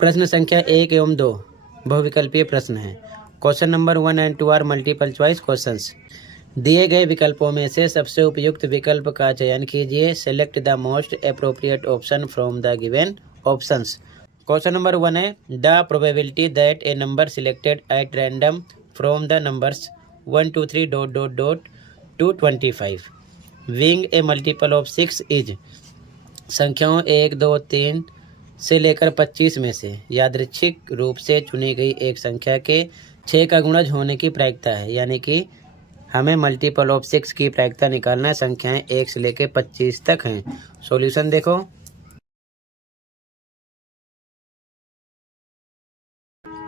प्रश्न संख्या 1 एवं 2 बहुविकल्पीय प्रश्न है। Question number 1 and 2 are multiple choice questions. दिए गए विकल्पों में से सबसे उपयुक्त विकल्प का चयन कीजिए। Select the most appropriate option from the given options. Question number 1 है the probability that A number selected at random from the numbers 1 2 3 dot dot dot to 25 being a multiple of 6 is. संख्याओं 1 2 3 से लेकर 25 में से यादृच्छिक रूप से चुनी गई एक संख्या के 6 का गुणज होने की प्रायिकता है। यानी कि हमें मल्टीपल ऑफ 6 की प्रायिकता निकालना है। संख्याएं 1 से लेकर 25 तक हैं। सॉल्यूशन देखो।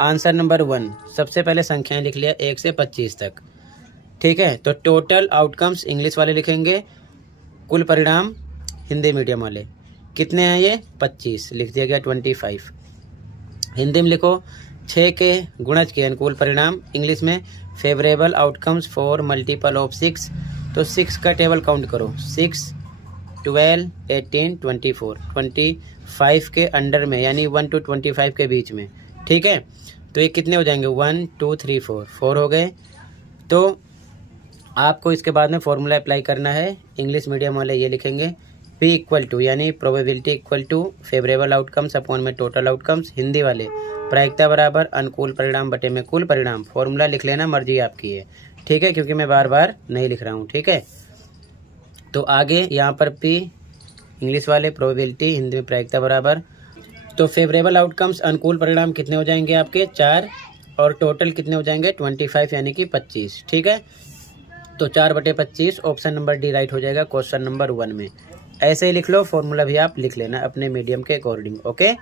आंसर नंबर 1 सबसे पहले संख्याएं लिख लिया 1 से 25 तक। ठीक है, तो टोटल आउटकम्स इंग्लिश वाले लिखेंगे, कुल परिणाम हिंदी मीडियम वाले। कितने हैं ये? 25 लिख दिया गया। 25 हिंदी में लिखो 6 के गुणज के अनुकूल परिणाम। इंग्लिश में favourable outcomes for multiple of 6। तो 6 का टेबल काउंट करो। 6 12 18 24 25 के अंडर में, यानी 1 to 25 के बीच में। ठीक है, तो ये कितने हो जाएंगे? 1 2 3 4 हो गए। तो आपको इसके बाद में फॉर्मूला अप्लाई करना है। इंग्लिश मीडियम वाले ये लिखेंगे P इक्वल टू, यानी probability equal to favourable outcomes upon में टोटल आउटकम्स। हिंदी वाले प्रायिकता बराबर अनुकूल परिणाम बटे में कुल परिणाम। फॉर्मूला लिख लेना, मर्जी आपकी है। ठीक है, क्योंकि मैं बार बार नहीं लिख रहा हूँ। ठीक है, तो आगे यहाँ पर P इंग्लिश वाले प्रोबेबिलिटी, हिंदी में प्रायिकता बराबर। तो फेवरेबल आउटकम्स अनुकूल परिणाम कितने हो जाएंगे आपके? 4, और टोटल कितने हो जाएंगे? 25 यानी कि 25। ठीक है, तो 4/25 ऑप्शन नंबर डी राइट हो जाएगा क्वेश्चन नंबर 1 में। ऐसे ही लिख लो, फॉर्मूला भी आप लिख लेना अपने मीडियम के अकॉर्डिंग। ओके,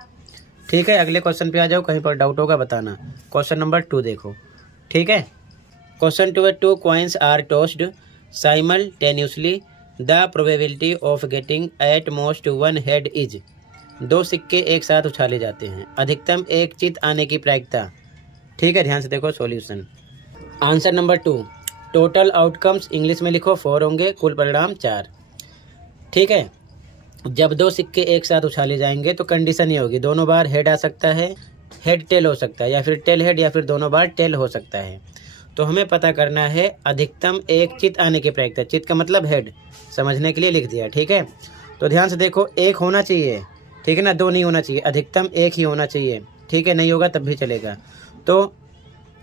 ठीक है, अगले क्वेश्चन पे आ जाओ। कहीं पर डाउट होगा बताना। क्वेश्चन नंबर 2 देखो। ठीक है, क्वेश्चन 2 है 2 coins are tossed simultaneously the probability of getting at most 1 head is. 2 सिक्के एक साथ उछाले जाते हैं, अधिकतम एक चित आने की प्रायिकता। ठीक है, ध्यान से देखो solution. Answer number 2 total outcomes English में लिखो 4 होंगे, कुल परिणाम 4। ठीक है, जब 2 सिक्के एक साथ उछाले जाएंगे तो कंडीशन ये होगी, दोनों बार हेड आ सकता है, हेड टेल हो सकता है, या फिर टेल हेड, या फिर दोनों बार टेल हो सकता है। तो हमें पता करना है अधिकतम एक चित आने की प्रायिकता। चित का मतलब हेड, समझने के लिए लिख दिया। ठीक है, तो ध्यान से देखो, एक होना चाहिए, ठीक है ना, 2 नहीं होना चाहिए, अधिकतम एक ही होना चाहिए। ठीक है, नहीं होगा तब भी चलेगा। तो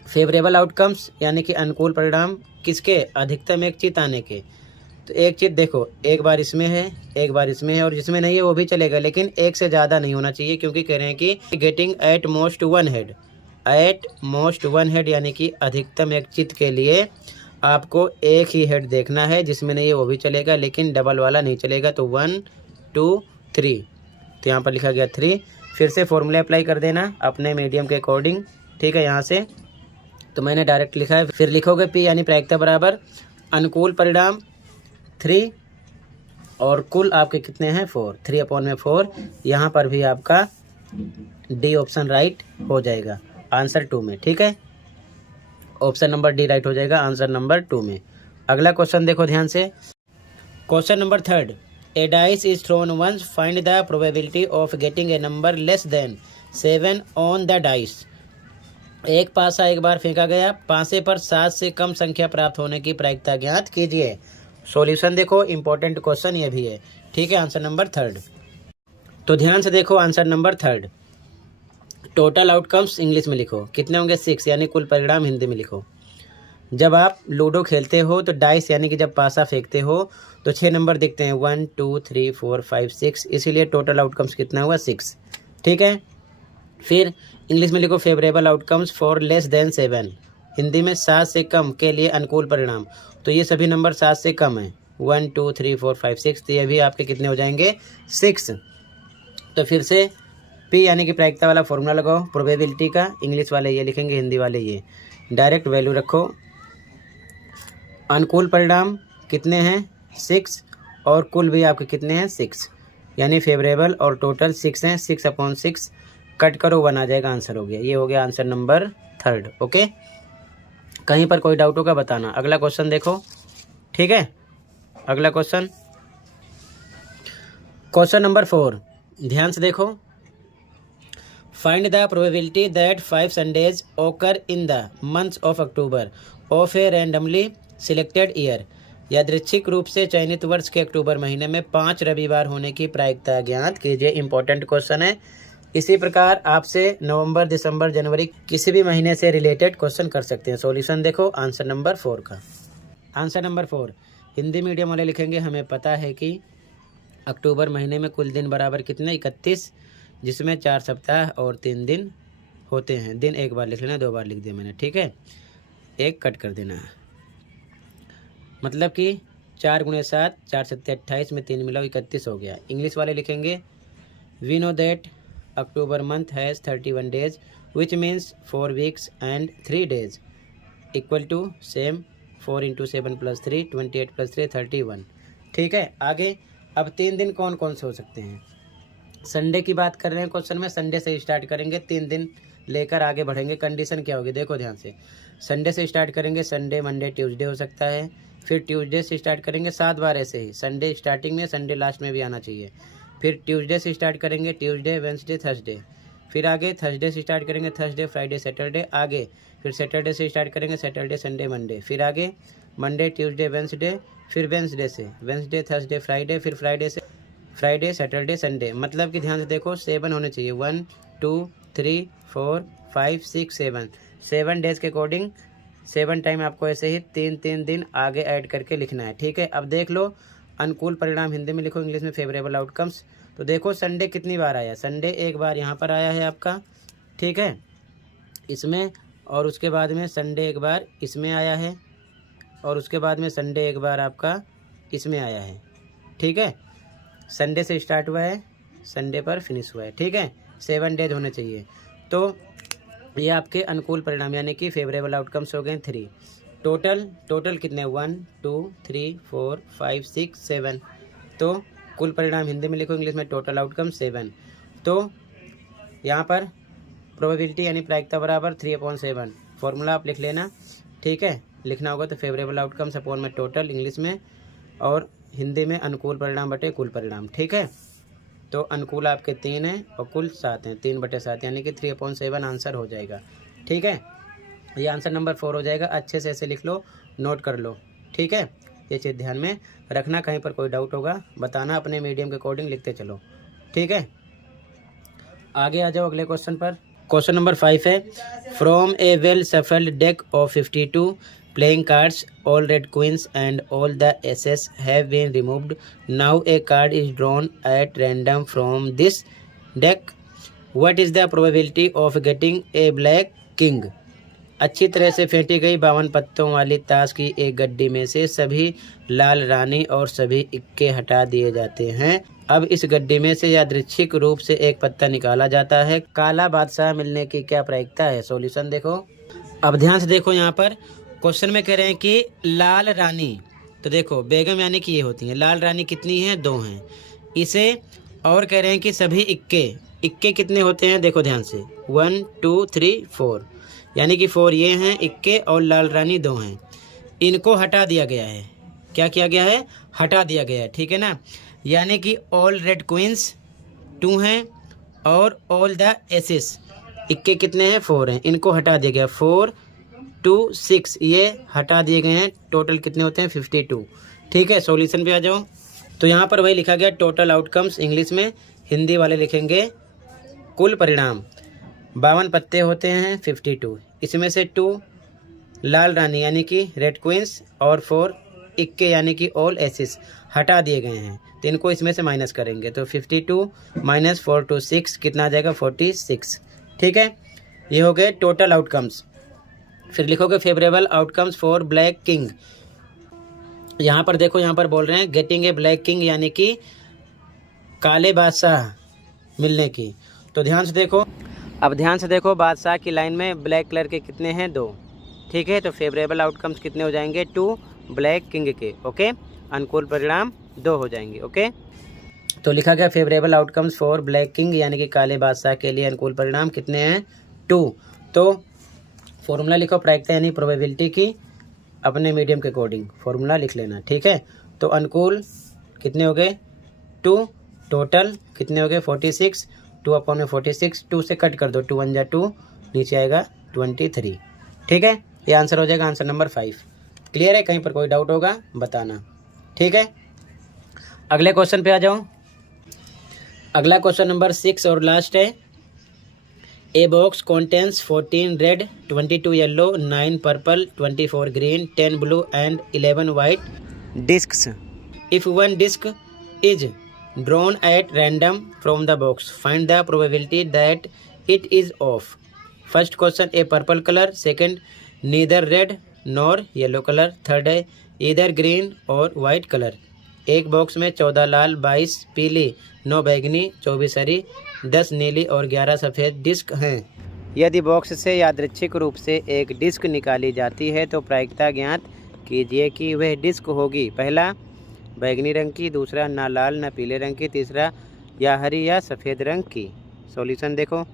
फेवरेबल आउटकम्स यानी कि अनुकूल परिणाम किसके? अधिकतम एक चित आने के। तो एक चित देखो, एक बार इसमें है, एक बार इसमें है, और जिसमें नहीं है वो भी चलेगा, लेकिन एक से ज़्यादा नहीं होना चाहिए, क्योंकि कह रहे हैं कि getting at most 1 head. Eight most 1 head यानी कि अधिकतम एक चित के लिए आपको एक ही हेड देखना है, जिसमें नहीं है वो भी चलेगा, लेकिन डबल वाला नहीं चलेगा। तो 1 2 3, तो यहाँ पर लिखा गया 3। फिर से फॉर्मूला अप्लाई कर देना अपने मीडियम के अकॉर्डिंग। ठीक है, यहाँ से तो मैंने डायरेक्ट लिखा है। फिर लिखोगे P यानी प्रायिकता बराबर अनुकूल परिणाम 3, और कुल आपके कितने हैं? 4। 3/4। यहाँ पर भी आपका डी ऑप्शन राइट हो जाएगा आंसर 2 में। ठीक है, ऑप्शन नंबर डी राइट हो जाएगा आंसर नंबर 2 में। अगला क्वेश्चन देखो ध्यान से। Question number 3 a dice is thrown once, find the probability of getting a number less than 7 on the dice. एक पासा एक बार फेंका गया, पासे पर 7 से कम संख्या प्राप्त होने की प्रायिकता ज्ञात कीजिए। सॉल्यूशन देखो, इंपॉर्टेंट क्वेश्चन ये भी है। ठीक है, आंसर नंबर 3। तो ध्यान से देखो answer number 3 total outcomes English में लिखो, कितने होंगे? 6, यानी कुल परिणाम हिंदी में लिखो। जब आप लूडो खेलते हो तो डाइस यानी कि जब पासा फेंकते हो तो 6 नंबर दिखते हैं, 1 2 3 4 5 6, इसीलिए टोटल आउटकम्स कितना हुआ? 6। ठीक है, फिर इंग्लिश में लिखो favourable outcomes for less than 7, Hindi में 7 से कम के लिए अनुकूल परिणाम। तो ये सभी नंबर 7 से कम हैं, 1 2 3 4 5 6, तो ये भी आपके कितने हो जाएंगे? 6। तो फिर से P यानी कि प्रायिकता वाला फॉर्मूला लगाओ प्रोबेबिलिटी का। इंग्लिश वाले ये लिखेंगे, हिंदी वाले ये। डायरेक्ट वैल्यू रखो। अनुकूल परिणाम कितने हैं? 6, और कुल भी आपके कितने हैं? 6, यानी फेवरेबल और टोटल 6 हैं। 6/6 कट करो, 1 आ जाएगा, आंसर हो गया। ये हो गया आंसर नंबर 3। ओके, कहीं पर कोई डाउट होगा बताना। अगला क्वेश्चन देखो। ठीक है, अगला क्वेश्चन, क्वेश्चन नंबर 4, ध्यान से देखो। Find the probability that 5 Sundays occur in the month of October of a randomly selected year. यादृच्छिक रूप से चयनित वर्ष के अक्टूबर महीने में 5 रविवार होने की प्रायिकता ज्ञात कीजिए। इंपॉर्टेंट क्वेश्चन है। इसी प्रकार आपसे नवंबर, दिसंबर, जनवरी किसी भी महीने से रिलेटेड क्वेश्चन कर सकते हैं। सॉल्यूशन देखो आंसर नंबर 4 का। आंसर नंबर 4 हिंदी मीडियम वाले लिखेंगे हमें पता है कि अक्टूबर महीने में कुल दिन बराबर कितने 31, जिसमें 4 सप्ताह और 3 दिन होते हैं। दिन एक बार लिख लेना, 2 बार लिख दिया मैंने, ठीक है, एक कट कर देना। मतलब कि 4 × 7 4 × 7 28 में 3 मिला 31 हो गया। इंग्लिश वाले लिखेंगे we know that October month has 31 days which means 4 weeks and 3 days equal to same 4 × 7 + 3 28 + 3 31। ठीक है, आगे अब 3 दिन कौन कौन से हो सकते हैं। संडे की बात कर रहे हैं क्वेश्चन में, संडे से स्टार्ट करेंगे, 3 दिन लेकर आगे बढ़ेंगे। कंडीशन क्या होगी देखो ध्यान से। संडे से स्टार्ट करेंगे, संडे, मंडे, ट्यूसडे हो सकता है। फिर ट्यूसडे से स्टार्ट करेंगे 7 बार ऐसे ही, संडे स्टार्टिंग में, संडे लास्ट में भी आना चाहिए। फिर ट्यूसडे से स्टार्ट करेंगे, ट्यूसडे, वेंसडे, थर्सडे। फिर आगे थर्सडे से स्टार्ट करेंगे, थर्सडे, फ्राइडे, सैटरडे। आगे फिर सैटरडे से स्टार्ट करेंगे, सैटरडे, संडे, मंडे। फिर आगे मंडे, ट्यूसडे, वेंसडे। फिर वेंसडे से वेंसडे, थर्सडे, फ्राइडे। फिर फ्राइडे से फ्राइडे, सैटरडे, संडे। मतलब कि ध्यान से देखो 7 होने चाहिए, 1 2 3 4 5 6 7 7 डेज के अकॉर्डिंग 7 टाइम आपको ऐसे ही 3 दिन आगे ऐड करके लिखना है। ठीक है, अब देख लो अनुकूल परिणाम हिंदी में लिखो, इंग्लिश में फेवरेबल आउटकम्स। तो देखो संडे कितनी बार आया, संडे एक बार यहाँ पर आया है आपका, ठीक है, इसमें, और उसके बाद में संडे एक बार इसमें आया है, और उसके बाद में संडे एक बार आपका इसमें आया है। ठीक है, संडे से स्टार्ट हुआ है, संडे पर फिनिश हुआ है। ठीक है, 7 डेज होने चाहिए। तो ये आपके अनुकूल परिणाम यानी कि फेवरेबल आउटकम्स हो गए 3। टोटल कितने 1 2 3 4 5 6 7। तो कुल परिणाम हिंदी में लिखो, इंग्लिश में टोटल आउटकम 7। तो यहाँ पर प्रोबेबिलिटी यानी प्रायिकता बराबर 3/7। फॉर्मूला आप लिख लेना, ठीक है, लिखना होगा तो फेवरेबल आउटकम्स अपॉन में टोटल इंग्लिश में, और हिंदी में अनुकूल परिणाम बटे कुल परिणाम। ठीक है, तो अनुकूल आपके 3 हैं और कुल 7 हैं, 3/7 यानी कि 3/7 आंसर हो जाएगा। ठीक है, ये आंसर नंबर 4 हो जाएगा। अच्छे से ऐसे लिख लो, नोट कर लो। ठीक है, ये चीज़ ध्यान में रखना, कहीं पर कोई डाउट होगा बताना, अपने मीडियम के अकॉर्डिंग लिखते चलो। ठीक है, आगे आ जाओ अगले क्वेश्चन पर। क्वेश्चन नंबर 5 है, from A well shuffled deck of 52 playing cards, all red queens and all the aces have been removed. Now a card is drawn at random from this deck. What is the probability of getting a black king? अच्छी तरह से Fenty गई 52 पत्तों वाली ताश की एक गड्डी में से सभी लाल रानी और सभी इक्के हटा दिए जाते हैं। अब इस गड्डी में से यादृच्छिक रूप से एक पत्ता निकाला जाता है। काला बादशाह मिलने की क्या प्रायिकता है। सॉल्यूशन देखो, अब ध्यान से देखो, यहाँ पर क्वेश्चन में कह रहे हैं कि लाल रानी, तो देखो बेगम यानी कि ये होती हैं, लाल रानी कितनी हैं 2 हैं इसे, और कह रहे हैं कि सभी इक्के कितने होते हैं, देखो ध्यान से 1 2 3 4 यानी कि 4 ये हैं इक्के, और लाल रानी 2 हैं। इनको हटा दिया गया है। क्या किया गया है, हटा दिया गया है। ठीक है ना, यानी कि ऑल रेड क्वींस 2 हैं और ऑल द एसेस इक्के कितने हैं 4 हैं, इनको हटा दिया गया। 4 2 6 ये हटा दिए गए हैं। टोटल कितने होते हैं 52। ठीक है, सॉल्यूशन पे आ जाओ। तो यहाँ पर वही लिखा गया टोटल आउटकम्स इंग्लिश में, हिंदी वाले लिखेंगे कुल परिणाम। 52 पत्ते होते हैं 52, इसमें से 2 लाल रानी यानी कि रेड क्वींस और 4 इक्के यानी कि ऑल एसिस हटा दिए गए हैं, तो इनको इसमें से माइनस करेंगे तो 52 - 4 2 6 कितना आ जाएगा 46। ठीक है, ये हो गए टोटल आउटकम्स। फिर लिखोगे favourable outcomes for black king. यहाँ पर देखो, यहाँ पर बोल रहे हैं गेटिंग ए ब्लैक किंग यानी कि काले बादशाह मिलने की। तो ध्यान से देखो, अब ध्यान से देखो, बादशाह की लाइन में ब्लैक कलर के कितने हैं 2। ठीक है, तो फेवरेबल आउटकम्स कितने हो जाएंगे 2 ब्लैक किंग के। ओके, अनुकूल परिणाम 2 हो जाएंगे। ओके, तो लिखा गया favourable outcomes for black king यानी कि काले बादशाह के लिए अनुकूल परिणाम कितने हैं 2। तो फॉर्मूला लिखो प्रायिकता यानी प्रोबेबिलिटी की, अपने मीडियम के अकॉर्डिंग फॉर्मूला लिख लेना। ठीक है, तो अनुकूल कितने हो गए 2, टोटल कितने हो गए 46, 2/46, 2 से कट कर दो, 2 1 जा 2, नीचे आएगा 23। ठीक है, ये आंसर हो जाएगा आंसर नंबर 5। क्लियर है? कहीं पर कोई डाउट होगा बताना। ठीक है, अगले क्वेश्चन पे आ जाओ। अगला क्वेश्चन नंबर 6 और लास्ट है। A box contains 14 red, 22 yellow, 9 purple, 24 green, 10 blue and 11 white discs. If one disc is drawn at random from the box, find the probability that it is of. First question, a purple color. Second, neither red nor yellow color. Third है either green or white color. एक box में 14 लाल, 22 पीली, 9 बैगनी, 24 हरी, 10 नीली और 11 सफ़ेद disc हैं। यदि बॉक्स से यादृच्छिक रूप से एक डिस्क निकाली जाती है तो प्रायिकता ज्ञात कीजिए कि वह डिस्क होगी। पहला बैगनी रंग की, दूसरा ना लाल ना पीले रंग की, तीसरा या हरी या सफ़ेद रंग की। सॉल्यूशन देखो।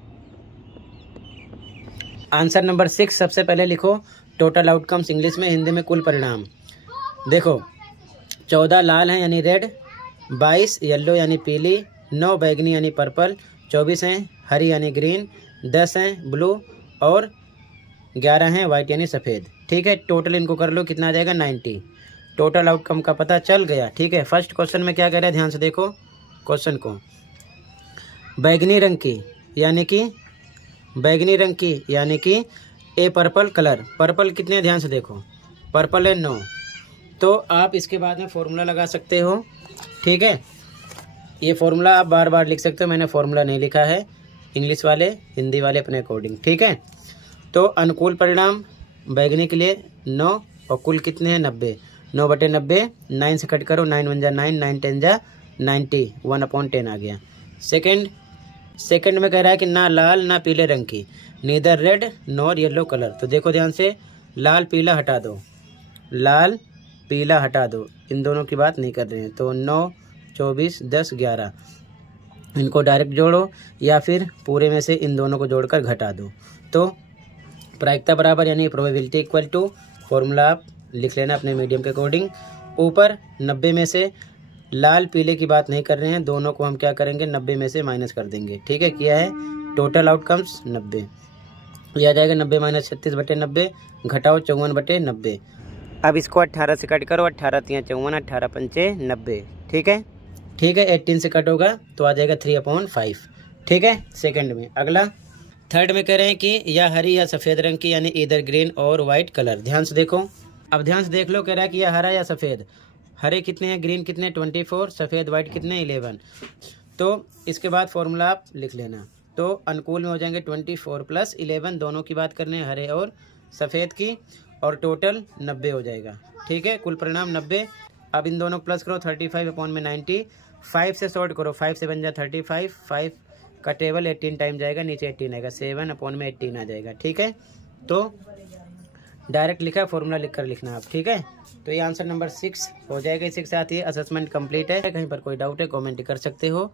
आंसर नंबर 6 सबसे पहले लिखो टोटल आउटकम्स इंग्लिश में, हिंदी में कुल परिणाम। देखो 14 लाल हैं यानी रेड, 22 येलो यानी पीली, 9 बैगनी यानी पर्पल, 24 हैं हरी यानी ग्रीन, 10 हैं ब्लू और 11 हैं वाइट यानी सफ़ेद। ठीक है, टोटल इनको कर लो, कितना आ जाएगा 90। टोटल आउटकम का पता चल गया। ठीक है, फर्स्ट क्वेश्चन में क्या कह रहा है, ध्यान से देखो क्वेश्चन को। बैगनी रंग की यानी कि ए पर्पल कलर, पर्पल कितने, ध्यान से देखो पर्पल है 9, तो आप इसके बाद में फॉर्मूला लगा सकते हो। ठीक है, ये फॉर्मूला आप बार बार लिख सकते हो, मैंने फॉर्मूला नहीं लिखा है, इंग्लिश वाले हिंदी वाले अपने अकॉर्डिंग। ठीक है, तो अनुकूल परिणाम बैगनी के लिए 9 और कुल कितने हैं 90, 9/90, 9 से कट करो, 9 1 जा 9, 9 10 जा 90, 1/10 आ गया। सेकंड में कह रहा है कि ना लाल ना पीले रंग की, neither red nor yellow colour. तो देखो ध्यान से, लाल पीला हटा दो, लाल पीला हटा दो, इन दोनों की बात नहीं कर रहे हैं। तो 9 24 10 11 इनको डायरेक्ट जोड़ो या फिर पूरे में से इन दोनों को जोड़कर घटा दो। तो प्रायिकता बराबर यानी प्रोबेबिलिटी इक्वल टू, फॉर्मूला आप लिख लेना अपने मीडियम के अकॉर्डिंग। ऊपर 90 में से लाल पीले की बात नहीं कर रहे हैं, दोनों को हम क्या करेंगे 90 में से माइनस कर देंगे। ठीक है, किया है, टोटल आउटकम्स 90, यह आ जाएगा 90 - 36/90, घटाओ 54/90। अब इसको 18 से कट करो, 18 × 54, 18 × 5 90। ठीक है, 18 से कट होगा तो आ जाएगा 3/5। ठीक है, सेकंड में। अगला थर्ड में कह रहे हैं कि या हरी या सफ़ेद रंग की यानी इधर ग्रीन और वाइट कलर। ध्यान से देखो, अब ध्यान से देख लो, कह रहा है कि या हरा या सफ़ेद। हरे कितने हैं, ग्रीन कितने 24, सफ़ेद वाइट कितने 11। तो इसके बाद फॉर्मूला आप लिख लेना। तो अनुकूल में हो जाएंगे 24 + 11, दोनों की बात करने हैं हरे और सफ़ेद की, और टोटल 90 हो जाएगा। ठीक है, कुल परिणाम 90। अब इन दोनों प्लस करो, 35/90, 5 से सॉर्ट करो, 5 से बन जा 35, 5 का टेबल 18 टाइम जाएगा, नीचे 18 आएगा, 7/18 आ जाएगा। ठीक है, तो डायरेक्ट लिखा, फॉर्मूला लिखकर लिखना आप। ठीक है, तो ये आंसर नंबर 6 हो जाएगा। इसी के साथ ये असेसमेंट कंप्लीट है। कहीं पर कोई डाउट है कमेंट कर सकते हो,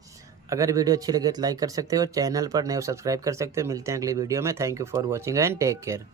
अगर वीडियो अच्छी लगे तो लाइक कर सकते हो, चैनल पर नए सब्सक्राइब कर सकते हो। मिलते हैं अगली वीडियो में। Thank you for watching and take care.